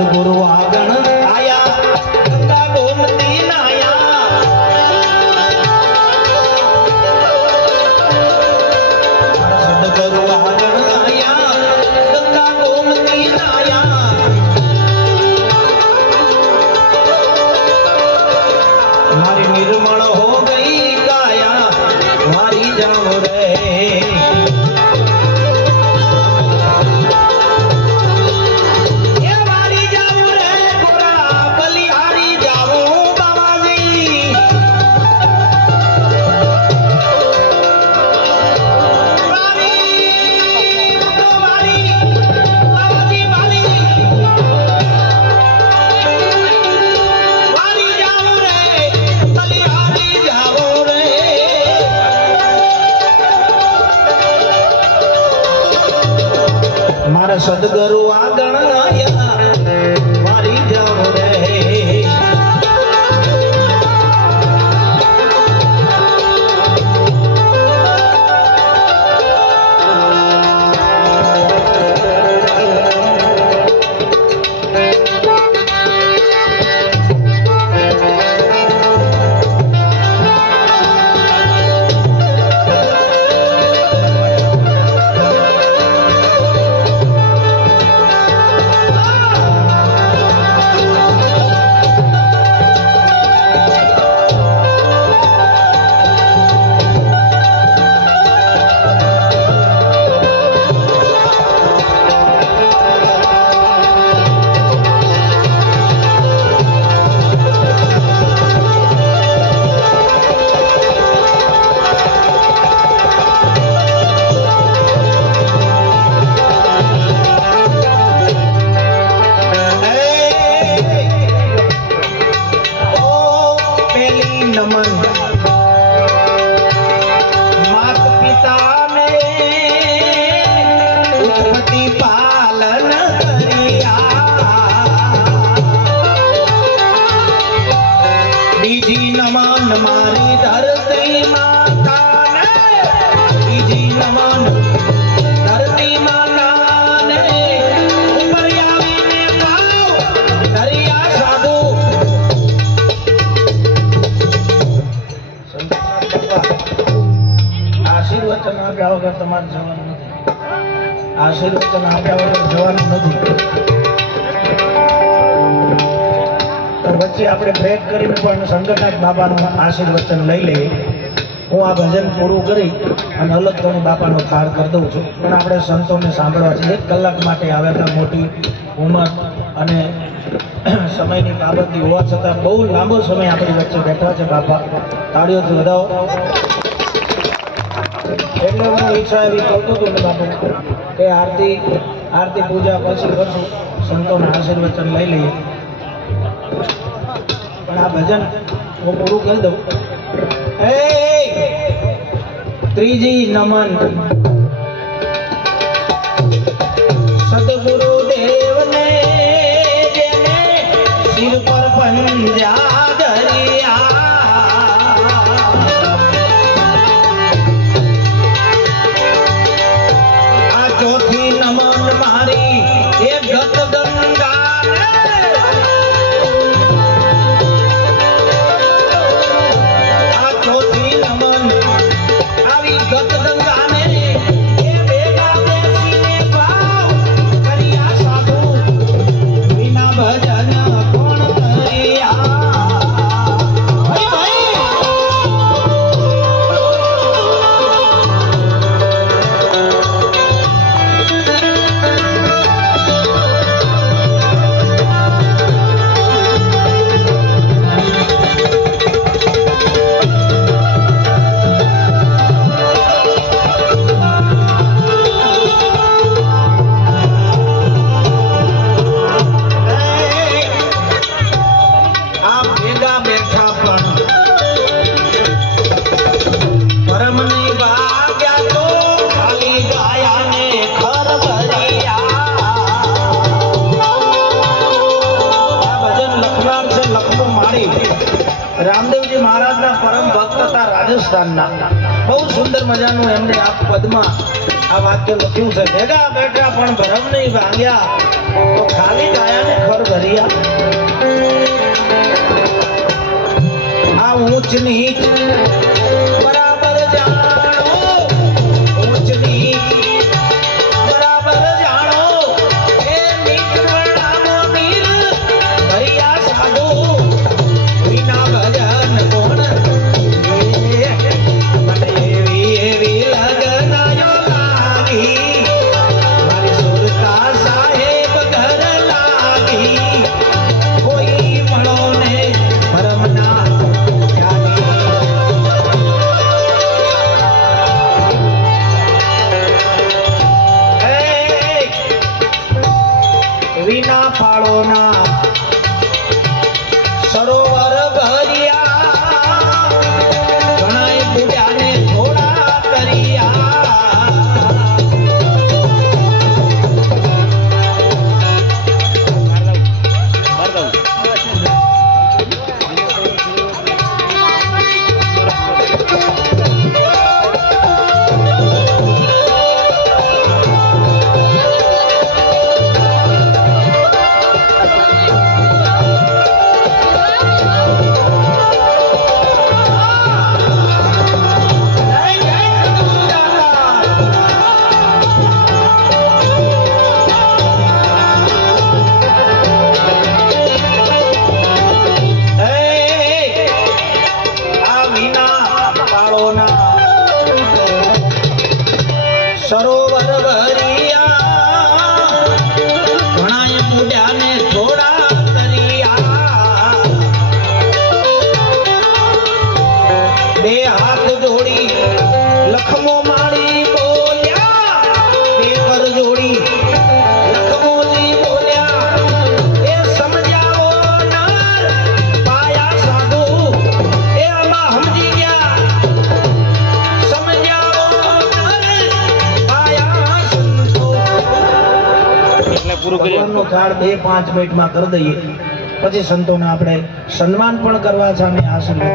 સદગુરુ આગણ આયા ગંગા ગોમતી નાયા સદગુરુ આગણ આયા ગંગા ગોમતી નાયા મારી નિર્મળ હો ગઈ કાયા મારી જાવ રે સદગુરુ આગણ આયા મારી જાવ રે મારી ધરતી માતાને બીજી નમન ધરતી માતાને ઉપર આવીને ગાવ દરિયા સાધુ આશીર્વચન આપ્યા વગર તમારે જવાનું નથી આશીર્વચન આપ્યા વગર જવાનું નથી વચ્ચે આપણે બ્રેક કરીને પણ સંગતનાથ બાબાનું આશીર્વચન લઈ લઈએ હું આ ભજન પૂરું કરી અને અલગ ધણી બાપાનો થાળ કરી દઉં છું પણ આપણે સંતોને સાંભળવા છે 1 કલાક માટે આવ્યા હતા મોટી ઉંમર અને સમયની પાબંદી હોવા છતાં બહુ લાંબો સમય આપણી વચ્ચે બેઠા છે બાપા તાળીઓથી વધાવો એટલે હું ઈચ્છા એવી કરતો હતો ને બાપુ કે આરતી પૂજા પછી કરશું સંતોના આશીર્વચન લઈ લઈએ પણ આ ભજન હું પૂરું કરી દઉં ત્રીજી નમન સદગુરુ દેવને જેને શિર પર પંજા ધર્યા આ ચોથી નમન મારી એ ગત રામદેવજી મહારાજના પરમ ભક્ત હતા રાજસ્થાનના બહુ સુંદર મજાનું એમને આ પદમાં આ વાક્ય લખ્યું છે ભેગા બેઠા પણ ભરમ નહીં ભાંગ્યા તો ખાલી ગાયાને ખર પૂરું કરી ભગવાનનો થાળ 2-5 મિનિટમાં કરી દઈએ પછી સંતોને આપણે સન્માન પણ કરવા છે અને આશીર્વાદ